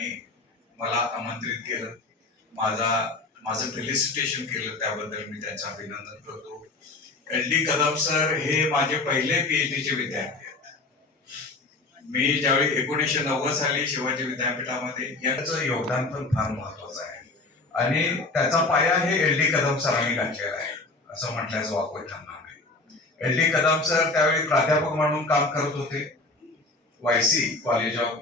त्यांनी मला आमंत्रित केलं, माझं फेलिसिटेशन केलं, त्याबद्दल मी त्यांचं अभिनंदन करतो. LD कदम सर हे माझे पहिले PhD चे विद्यार्थी आहेत. मी ज्यावेळी 1990 साली शिवाजी विद्यापीठामध्ये, याचं योगदान पण फार महत्वाचं आहे आणि त्याचा पाया हे LD कदम सरांनी घातलेला आहे असं म्हटल्यास वाकवत ठरणार नाही. LD कदम सर त्यावेळी प्राध्यापक म्हणून काम करत होते YC कॉलेज ऑफ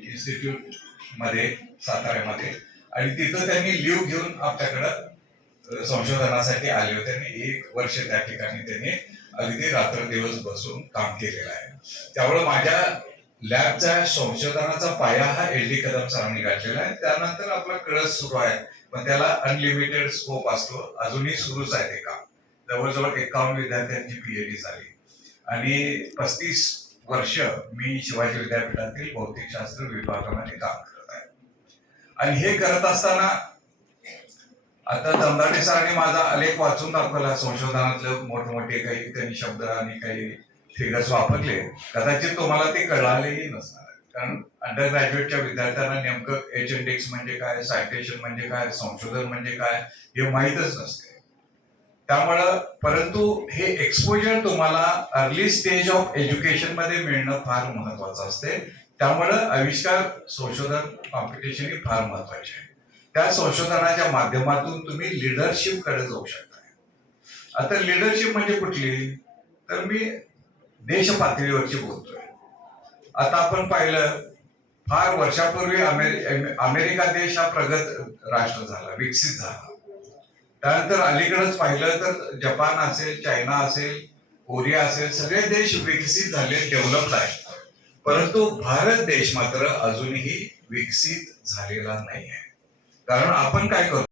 इन्स्टिट्यूट मध्ये, साताऱ्यामध्ये, आणि तिथं त्यांनी लीव्ह घेऊन आपल्याकडं संशोधनासाठी आले होते आणि 1 वर्ष त्या ठिकाणी त्यांनी अगदी रात्रदिवस बसून काम केलेलं आहे. त्यामुळे माझ्या लॅबच्या संशोधनाचा पाया हा LD कदम सरांनी घातलेला आहे. त्यानंतर आपला कळस सुरू आहे, पण त्याला अनलिमिटेड स्कोप असतो, अजूनही सुरूच आहे ते काम. जवळजवळ 51 विद्यार्थ्यांची PhD झाली आणि 35 वर्ष मी शिवाजी विद्यापीठातील भौतिकशास्त्र विभागामध्ये काम करत आहे. आणि हे करत असताना आता दमदाटे सरांनी माझा आलेख वाचून दाखवला, संशोधनातलं मोठमोठे काही त्यांनी शब्द आणि काही फिगर्स वापरले. कदाचित तुम्हाला ते कळालेही नसणार, कारण अंडर ग्रॅज्युएटच्या विद्यार्थ्यांना नेमकं H&X म्हणजे काय, सायटेशन म्हणजे काय, संशोधन म्हणजे काय हे माहीतच नसते. त्यामुळं परंतु हे एक्सपोजर तुम्हाला अर्ली स्टेज ऑफ एज्युकेशन मध्ये मिळणं फार महत्वाचं असते. त्यामुळं आविष्कार संशोधन कॉम्पिटिशन ही फार महत्वाची आहे. त्या संशोधनाच्या माध्यमातून तुम्ही लिडरशिप कडे जाऊ शकता. आता लिडरशिप म्हणजे कुठली, तर मी देश पातळीवरची बोलतोय. आता आपण पाहिलं, फार वर्षापूर्वी अमेरिका देश हा प्रगत राष्ट्र झाला, विकसित झाला. त्यानंतर अलीकडेच पाहिलं तर जपान असेल, चायना असेल, कोरिया असेल, सगळे देश विकसित झाले, डेव्हलप्ड आहेत. परंतु भारत देश मात्र अजूनही विकसित झालेला नाही आहे. कारण आपण काय करतो,